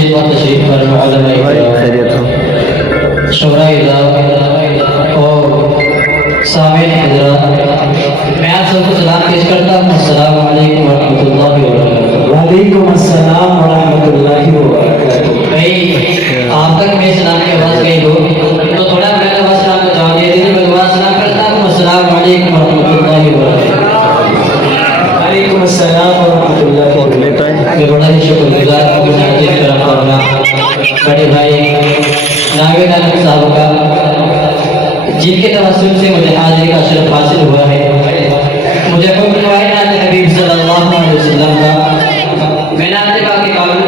मजीद व तशरीफ फरमा खैरियत हो शौरा और सामिन हज़रात, मैं आप सबको सलाम पेश करता हूँ। अस्सलामु अलैकुम व रहमतुल्लाहि व बरकातुहू। वालेकुम अस्सलाम व रहमतुल्लाहि व बरकातुहू। भाई आप तक मैं सलाम की आवाज़ गई हो तो थोड़ा मैं आवाज़ सलाम को जवाब दे दीजिए। मैं दुआ सलाम करता हूँ। अस्सलामु अलैकुम व रहमतुल्लाहि व बरकातुहू। वालेकुम अस्सलाम व रहमतुल्लाहि व बरकातुहू। मैं बड़ा ही शुक्रगुजार हूँ मुझे करम करना बड़े भाई नावेद आलम साहब का, जिनके तवस्सुल से मुझे हाजिरी का शरफ हासिल हुआ है। मुझे हुक्म हुआ है नाते हबीब सल्लल्लाहु अलैहि वसल्लम का। मैं नाते पाक के काबिल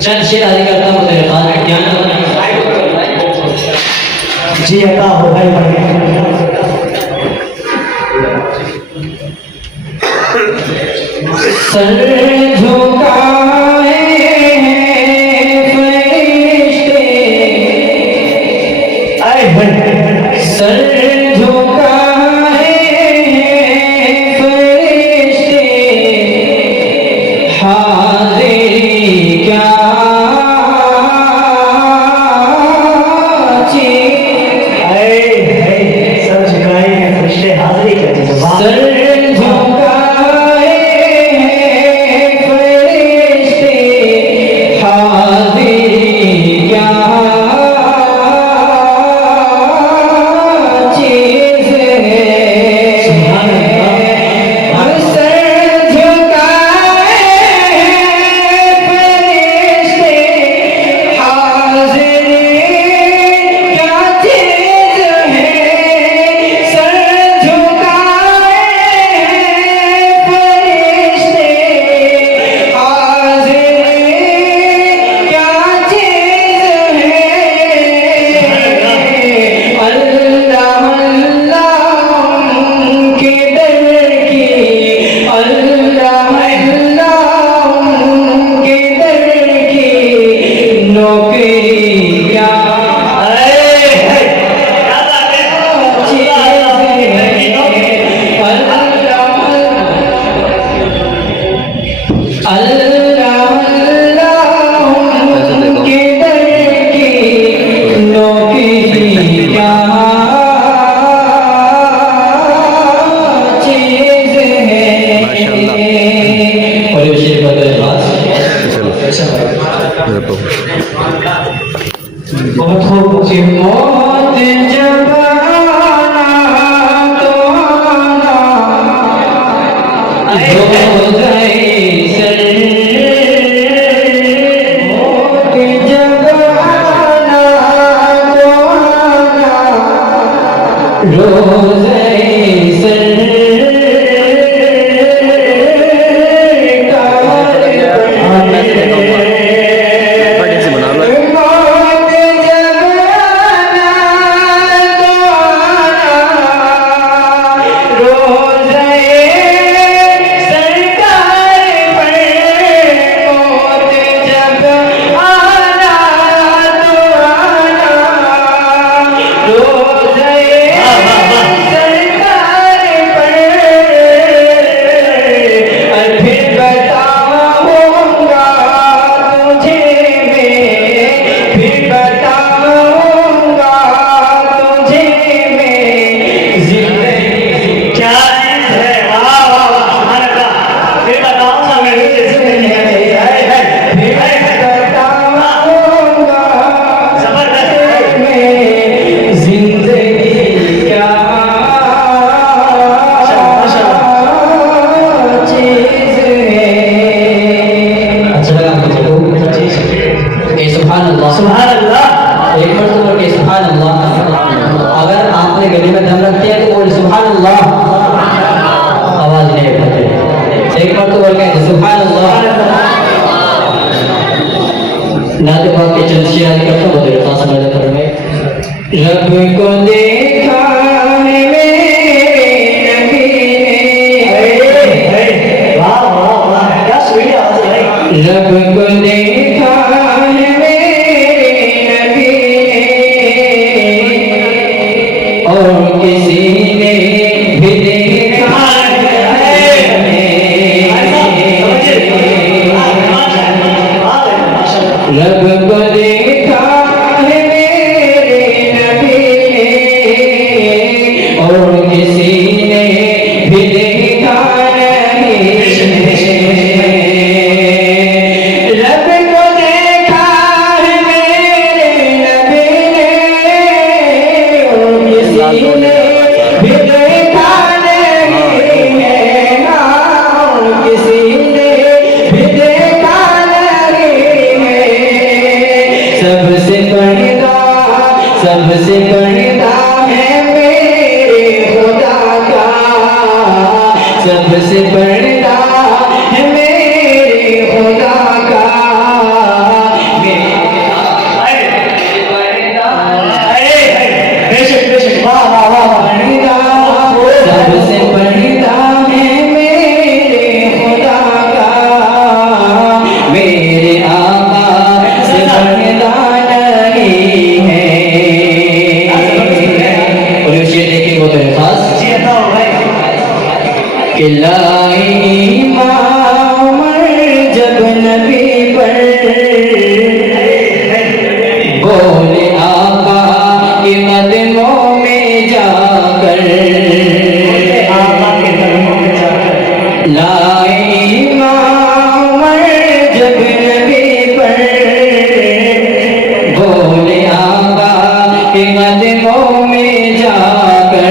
चंद शेर हाजिर करता हूँ। तेरे पास ज्ञान जी अता हो भाई। सर झुकाए फरिश्ते, सर झुकाए फरिश्ते, हाज़िरी क्या चीज़। सर झुकाए हैं फरिश्ते, हाजिरी क्या चीज़। सर बहुत खूब मौत जब आना तो आना हो गए सर, मौत जब आना तो आना रोज़े सर अगर आपने गले में दम रख दिया तो बोल सुभान अल्लाह, आवाज नहीं उठाते। एक बार तो बोल के सुभान अल्लाह। नाते पाक के चंद शेर करता हूँ तेरे पास में। रब को देखा है मेरे नबी ने, वाह वाह वाह, क्या सुरीली आवाज है भाई। रब को देखा है मेरे नबी ने, और किसी ने भी देखा है। रब को देखा है मेरे नबी ने और किसी ने भी देखा नहीं रब को देखा है मेरे नबी ने और किसी ने भी देखा नहीं है किसी ने भी देखा नहीं है सबसे बढ़ता है मेरे खुदा का सबसे बढ़ता है मेरे खुदा का बेशक बेशक वाह वाह वाह सबसे बढ़ता है मेरे खुदा का मेरे आका से बढ़ता नहीं है और ये शेर देखेंगे वो तो खास जी बताओ भाई कि लाई उमर जब नबी पर बोले आका के कदमों में जाकर आका के कदमों में जाकर लाई उमर जब नबी पर बोले आका के कदमों में जाकर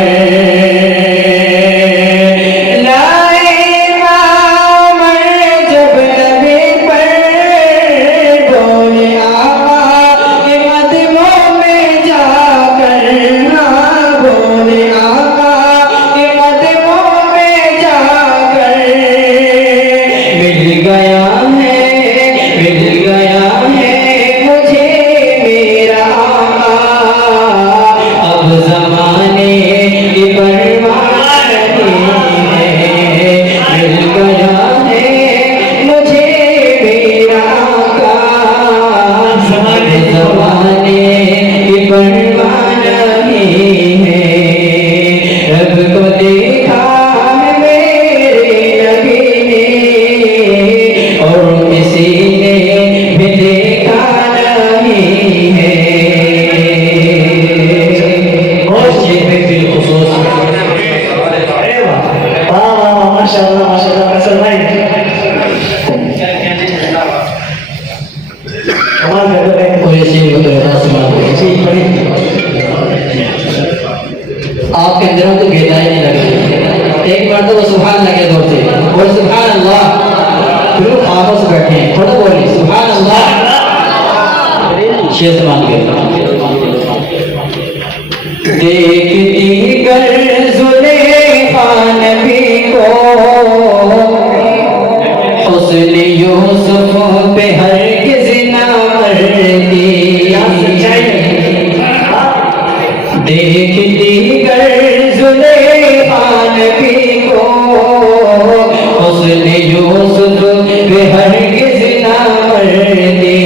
आपके अंदर तो बेदाई नहीं लगे एक बार तो वो सुभान लगे जोर से और सुभान अल्लाह फिर खामोश बैठे हैं थोड़ा बोलिए सुभान अल्लाह शेर मान के देखती कर जुलेखा नबी को हुस्न यूसुफ पे हरगिज़ ना मरती देखती कर जुलेखा नबी को हुस्न यूसुफ पे हरगिज़ ना मरती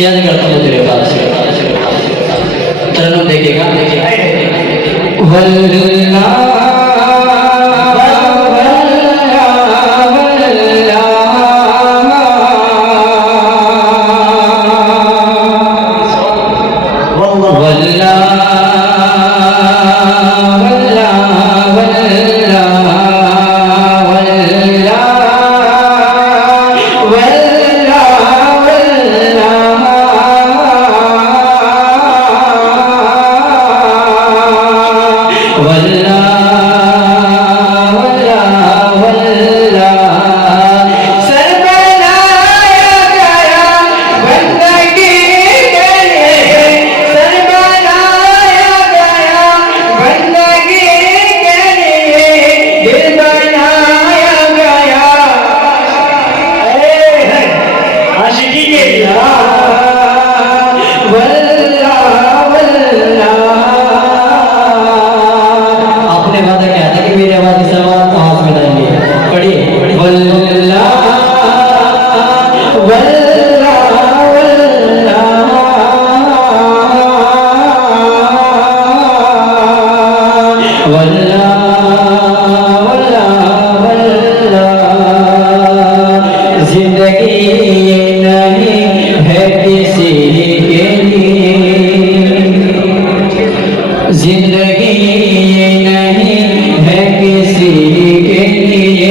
शेयर करता हूँ तेरे पास तरन्नुम देखिएगा वल्ला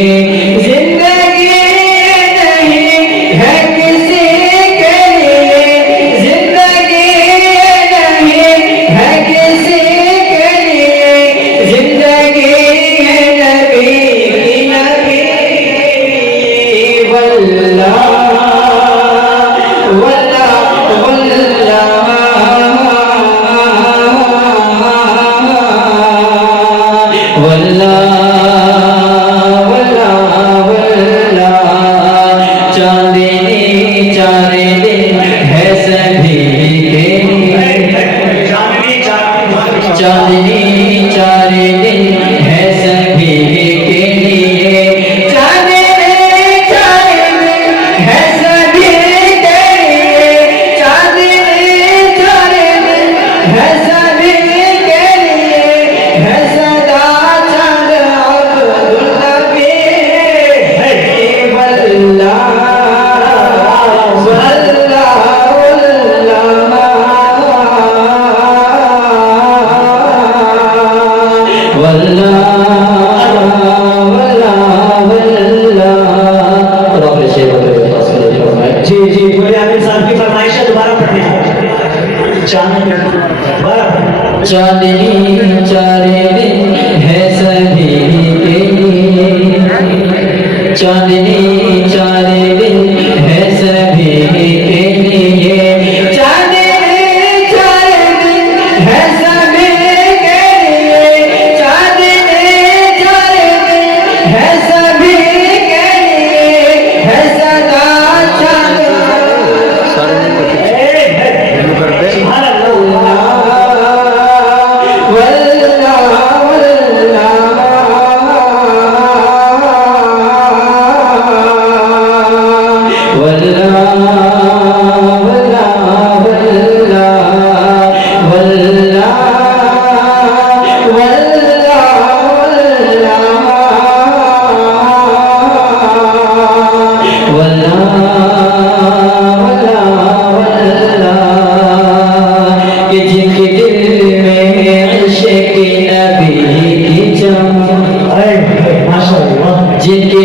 चांदनी चारे दिन है सभी के लिए, चांदनी चारे दिन है सभी के लिए, चांदनी चारे दिन है सभी के लिए, चांदनी चारे दिन है सभी के लिए, है सदा चांद जिनके